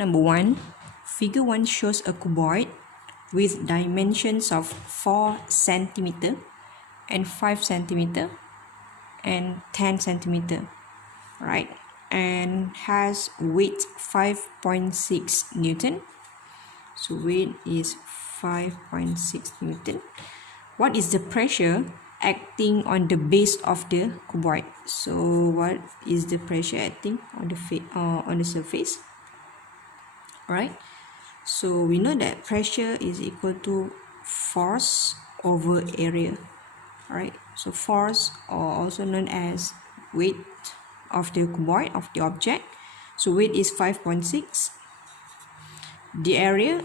number 1. Figure 1 shows a cuboid with dimensions of 4 centimeter and 5 centimeter and 10 centimeter, right? And has weight 5.6 Newton. So weight is 5.6 Newton. What is the pressure acting on the base of the cuboid? So what is the pressure acting on the surface? Right? So we know that pressure is equal to force over area. Right? So force, or also known as weight of the cuboid, of the object. So weight is 5.6. The area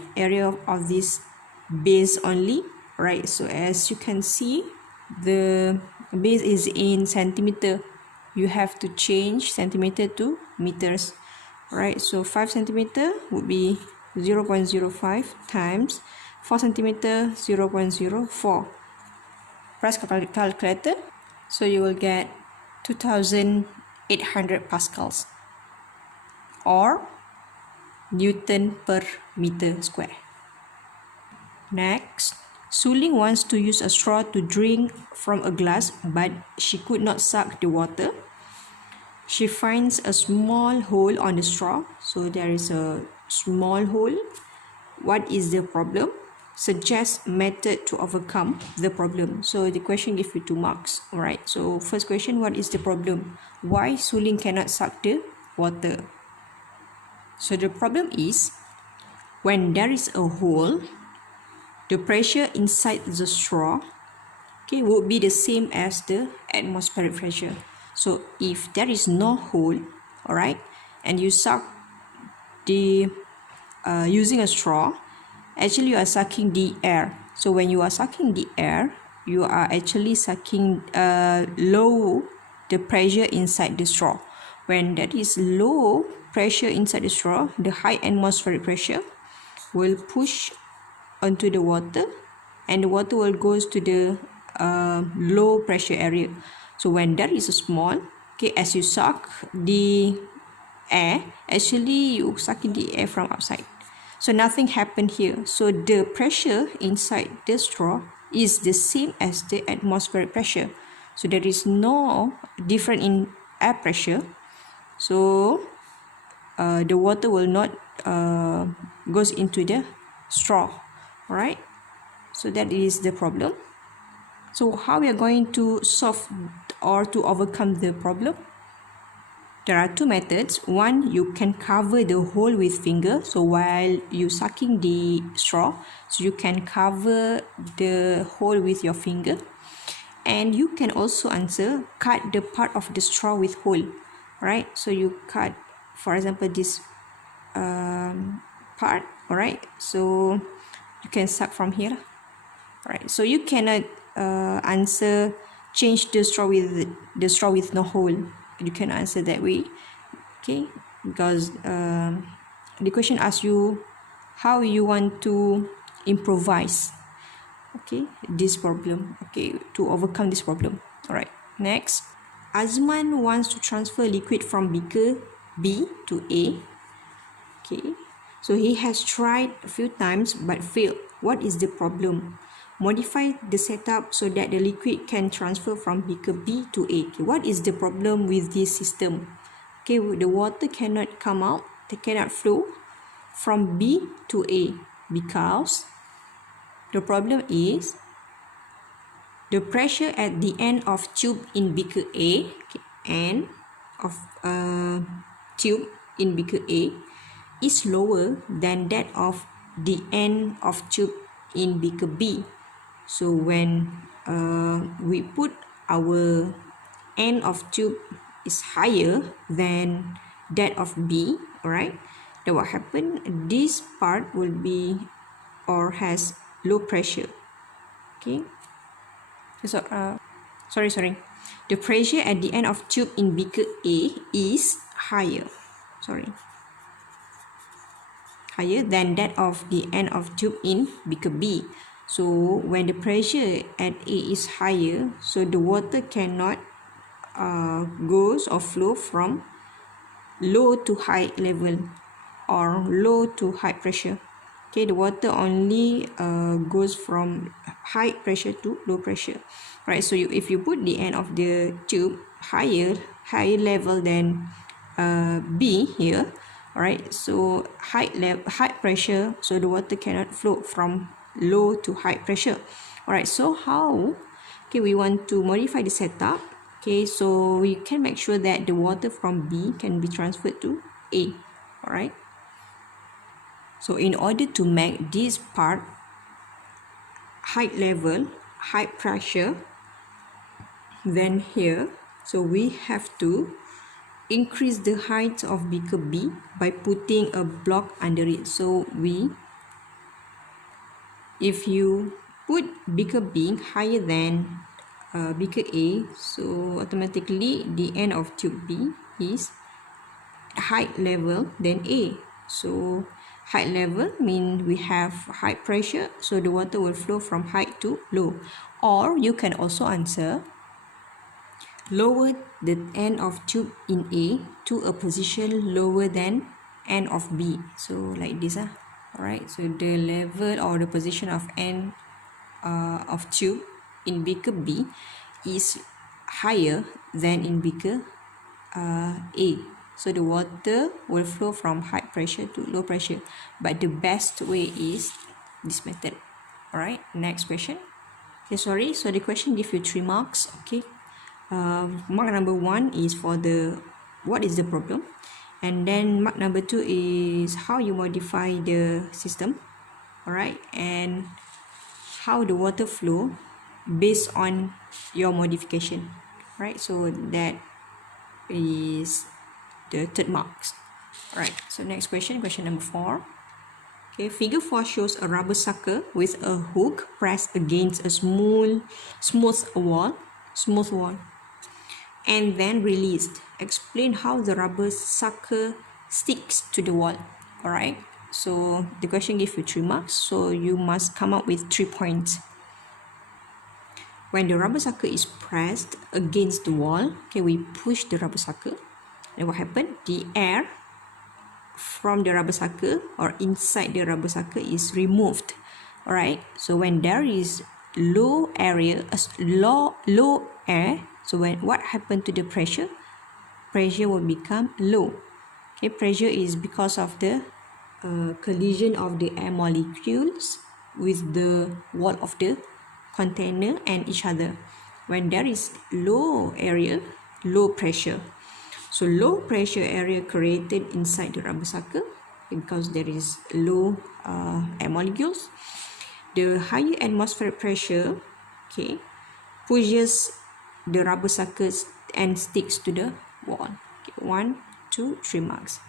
of this base only, right? So as you can see, the base is in centimeter. You have to change centimeter to meters, right? So 5 centimeter would be 0.05 times 4 centimeter, 0.04. Press calculator. So you will get 2,800 pascals or Newton per meter square. Next, Su Ling wants to use a straw to drink from a glass, but she could not suck the water. She finds a small hole on the straw. So there is a small hole. What is the problem? Suggest method to overcome the problem. So the question gives you 2 marks. Alright, so first question, what is the problem? Why Su Ling cannot suck the water? So the problem is, when there is a hole, the pressure inside the straw, okay, would be the same as the atmospheric pressure. So if there is no hole, alright, and you suck the using a straw, actually you are sucking the air. So when you are sucking the air, you are actually sucking low the pressure inside the straw. When that is low pressure inside the straw, the high atmospheric pressure will push onto the water, and the water will go to the low pressure area. So when there is a small, okay, as you suck the air, actually you sucking the air from outside. So nothing happened here. So the pressure inside the straw is the same as the atmospheric pressure. So there is no difference in air pressure. So the water will not goes into the straw. Alright, so that is the problem. So how we are going to solve or to overcome the problem? There are 2 methods. One, you can cover the hole with finger. So while you sucking the straw, so you can cover the hole with your finger. And you can also cut the part of the straw with hole. Right? So you cut, for example, this part. Alright, so you can suck from here. Right? So you cannot change the straw with no hole. You can answer that way, okay? Because the question asks you how you want to improvise, okay, this problem, okay, to overcome this problem. All right, next, Azman wants to transfer liquid from beaker B to A. Okay, so he has tried a few times but failed. What is the problem? Modify the setup so that the liquid can transfer from beaker B to A. Okay, what is the problem with this system? Okay, the water cannot come out, they cannot flow from B to A because the problem is the pressure at the end of tube in beaker A, okay, end of tube in beaker A is lower than that of the end of tube in beaker B. So when we put our end of tube is higher than that of B, alright, then what happen? This part will be or has low pressure. Okay. So sorry. The pressure at the end of tube in beaker A is higher. Higher than that of the end of tube in beaker B. So when the pressure at A is higher, so the water cannot goes or flow from low to high level. or low to high pressure. Okay, the water only goes from high pressure to low pressure. Right, so if you put the end of the tube higher level than B here, alright, so high pressure, so the water cannot flow from low to high pressure. Alright, so how, okay, we want to modify the setup. Okay, so we can make sure that the water from B can be transferred to A. Alright, so in order to make this part high level, high pressure, then here, so we have to increase the height of beaker B by putting a block under it. So if you put beaker B higher than beaker A, so automatically the end of tube B is high level than A. So high level means we have high pressure, so the water will flow from high to low. Or you can also answer lower the end of tube in A to a position lower than end of B. So like this. Alright, so the level or the position of end of tube in beaker B is higher than in beaker A. So the water will flow from high pressure to low pressure. But the best way is this method. Alright, next question. Okay, sorry, so the question gives you 3 marks. Okay, mark number 1 is for the what is the problem, and then mark number 2 is how you modify the system. Alright, and how the water flow based on your modification. Right, so that is the 3rd marks. Alright, so next question, question number 4. Okay, figure 4 shows a rubber sucker with a hook pressed against a smooth wall, and then released. Explain how the rubber sucker sticks to the wall. Alright, so the question gives you 3 marks, so you must come up with 3 points. When the rubber sucker is pressed against the wall, okay, we push the rubber sucker, and what happened? The air from the rubber sucker or inside the rubber sucker is removed. Alright, so when there is low air, so when what happened to the pressure? Pressure will become low. Okay, pressure is because of the collision of the air molecules with the wall of the container and each other. When there is low area, low pressure. So low pressure area created inside the rubber sucker because there is low air molecules. The higher atmospheric pressure, okay, pushes the rubber suckers and sticks to the wall. Okay, 1, 2, 3 marks.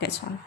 That's all.